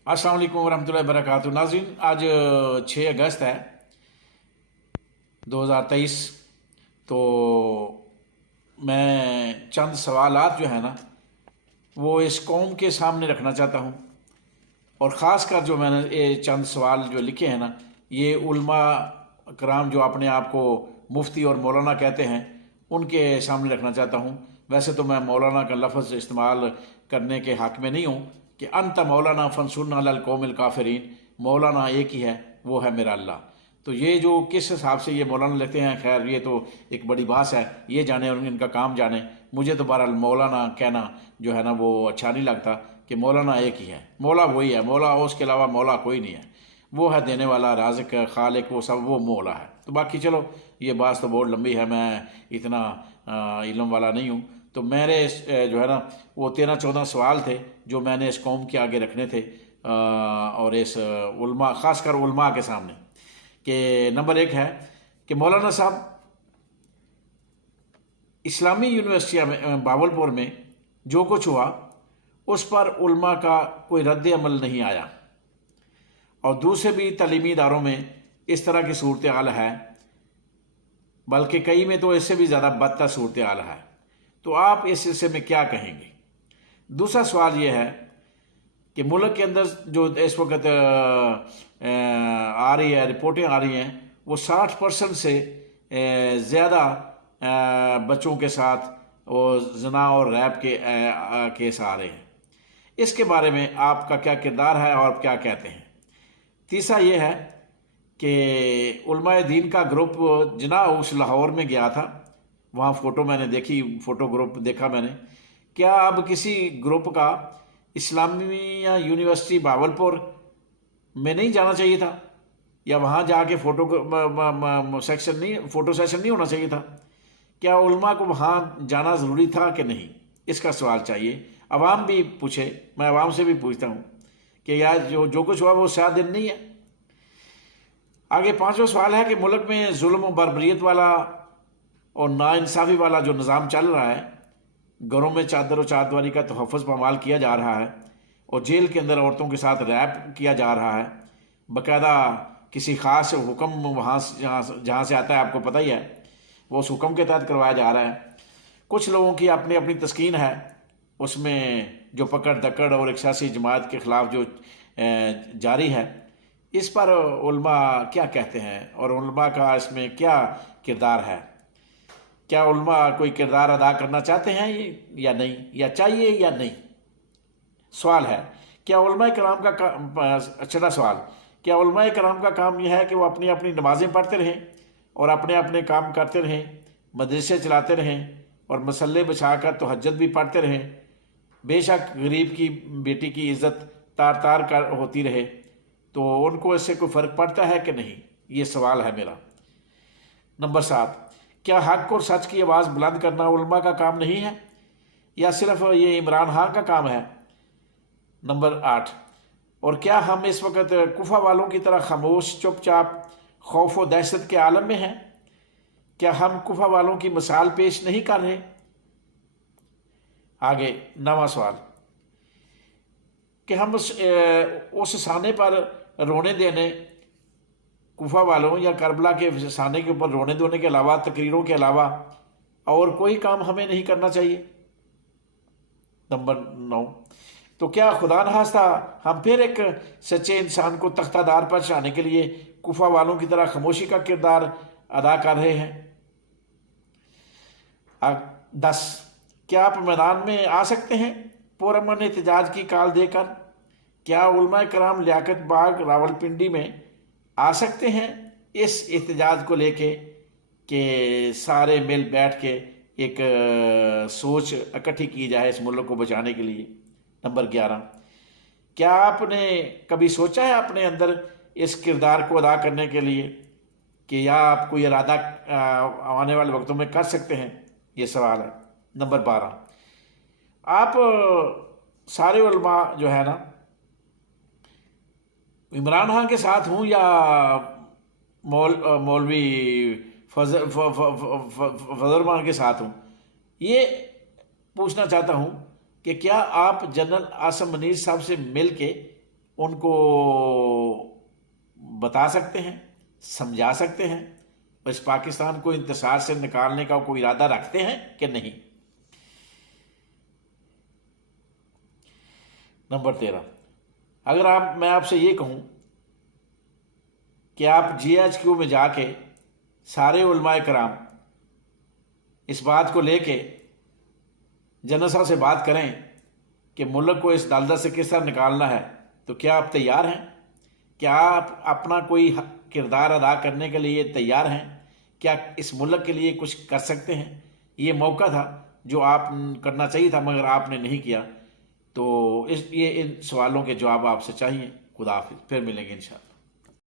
अस्सलाम वालेकुम वरहमतुल्लाहि वबरकातुहू। नाज़रीन, आज 6 अगस्त है 2023। तो मैं चंद सवालात जो है ना वो इस कौम के सामने रखना चाहता हूँ। और ख़ास कर जो मैंने ये चंद सवाल जो लिखे हैं ना, ये उलमा कराम जो अपने आप को मुफ्ती और मौलाना कहते हैं उनके सामने रखना चाहता हूँ। वैसे तो मैं मौलाना का लफ्ज़ इस्तेमाल करने के हक़ में नहीं हूँ कि अंत मौलाना फंसुरना अल कौमिल काफिरीन। मौलाना एक ही है, वो है मेरा अल्लाह। तो ये जो किस हिसाब से ये मौलाना लेते हैं, खैर ये तो एक बड़ी बात है, ये जाने और इनका काम जाने। मुझे तो बहरहाल मौलाना कहना जो है ना वो अच्छा नहीं लगता कि मौलाना एक ही है। मौला वही है, मौला उसके अलावा मौला कोई नहीं है। वो है देने वाला, राज़िक, खालिक, वो सब वो मौला है। तो बाकी चलो, ये बात तो बहुत लंबी है, मैं इतना इल्म वाला नहीं हूँ। तो मेरे जो है ना वो 13-14 सवाल थे जो मैंने इस कौम के आगे रखने थे, और इस उलमा, ख़ासकर उलमा के सामने। कि नंबर 1 है कि मौलाना साहब, इस्लामी यूनिवर्सिटी में बावलपुर में जो कुछ हुआ उस पर उलमा का कोई रद्द अमल नहीं आया, और दूसरे भी तलीमी इदारों में इस तरह की सूरत हाल है, बल्कि कई में तो इससे भी ज़्यादा बदतर सूरत हाल है। तो आप इस सिलसिले में क्या कहेंगे? दूसरा सवाल ये है कि मुल्क के अंदर जो इस वक्त आ रही है, रिपोर्टें आ रही हैं, वो 60% से ज़्यादा बच्चों के साथ वो जना और रैप के केस आ रहे हैं। इसके बारे में आपका क्या किरदार है और क्या कहते हैं? तीसरा ये है कि उलमाए दीन का ग्रुप जना उस लाहौर में गया था, वहाँ फ़ोटो मैंने देखी, फ़ोटो ग्रुप देखा मैंने। क्या अब किसी ग्रुप का इस्लामिया यूनिवर्सिटी बावलपुर में नहीं जाना चाहिए था, या वहाँ जाके फ़ोटो सेशन नहीं होना चाहिए था? क्या उलमा को वहाँ जाना ज़रूरी था कि नहीं? इसका सवाल चाहिए। अवाम भी पूछे, मैं अवाम से भी पूछता हूँ कि यार जो कुछ हुआ वो शायद दिन नहीं है। आगे 5वां सवाल है कि मुल्क में जुल्म और बर्बरियत वाला और नाइंसाफ़ी वाला जो निज़ाम चल रहा है, घरों में चादर और चारदीवारी का तहफ़्फ़ुज़ पामाल किया जा रहा है, और जेल के अंदर औरतों के साथ रैप किया जा रहा है, बाकायदा किसी ख़ास हुक्म वहाँ जहाँ से आता है, आपको पता ही है, वो उस हुक्म के तहत करवाया जा रहा है। कुछ लोगों की अपनी अपनी तस्कीन है, उसमें जो पकड़ दकड़ और एक सियासी जमात के ख़िलाफ़ जो जारी है, इस पर उलमा क्या कहते हैं और उलमा का इसमें क्या किरदार है? क्या उलमा कोई किरदार अदा करना चाहते हैं या नहीं, या चाहिए या नहीं? सवाल है, क्या उलमा कराम का छठा सवाल, क्या उलमा कराम का काम यह है कि वो अपनी अपनी नमाज़ें पढ़ते रहें और अपने अपने काम करते रहें, मदरसे चलाते रहें और मसल्ले बिछाकर तहज्जुद भी पढ़ते रहें, बेशक गरीब की बेटी की इज़्ज़त तार तार कर होती रहे, तो उनको इससे कोई फ़र्क पड़ता है कि नहीं? ये सवाल है मेरा। नंबर 7, क्या हक़ और सच की आवाज़ बुलंद करना उलमा का काम नहीं है, या सिर्फ ये इमरान खान का काम है? नंबर 8, और क्या हम इस वक्त कुफा वालों की तरह खामोश चुपचाप खौफ व दहशत के आलम में हैं? क्या हम कुफा वालों की मिसाल पेश नहीं कर रहे? आगे 9वां सवाल कि हम उस साने पर रोने देने, कुफा वालों या करबला के साने के ऊपर रोने धोने के अलावा, तकरीरों के अलावा और कोई काम हमें नहीं करना चाहिए? नंबर 9, तो क्या खुदा न खास्ता हम फिर एक सच्चे इंसान को तख्तादार पर चढ़ाने के लिए कुफा वालों की तरह खामोशी का किरदार अदा कर रहे हैं? 10, क्या आप मैदान में आ सकते हैं पुरअमन एहतजाज की काल देकर? क्या उलमा कराम लियाकत बाग रावलपिंडी में आ सकते हैं इस एहतजाज को लेके कि सारे मिल बैठ के एक सोच इकट्ठी की जाए इस मुल्क को बचाने के लिए? नंबर 11, क्या आपने कभी सोचा है अपने अंदर इस किरदार को अदा करने के लिए कि या आप कोई इरादा आने वाले वक्तों में कर सकते हैं? ये सवाल है। नंबर 12, आप सारे उलमा जो है ना इमरान खान के साथ हूँ या मौलवी फजल खान के साथ हूँ, ये पूछना चाहता हूँ कि क्या आप जनरल आसम मनीर साहब से मिल के ان کو بتا سکتے ہیں، سمجھا سکتے ہیں، اس پاکستان کو انتصار سے نکالنے کا کوئی ارادہ رکھتے ہیں کہ نہیں۔ نمبر 13، اگر میں آپ سے یہ کہوں کہ آپ GHQ میں جا کے سارے علماء کرام اس بات کو لے کے جنرل صاحب سے بات کریں کہ ملک کو اس دلدل سے کس طرح نکالنا ہے، تو کیا آپ تیار ہیں؟ کیا آپ اپنا کوئی کردار ادا کرنے کے لیے تیار ہیں؟ کیا اس ملک کے لیے کچھ کر سکتے ہیں؟ یہ موقع تھا جو آپ کرنا چاہیے تھا، مگر آپ نے نہیں کیا۔ تو یہ ان سوالوں کے جواب آپ سے چاہیے۔ خدا حافظ، پھر ملیں گے انشاءاللہ۔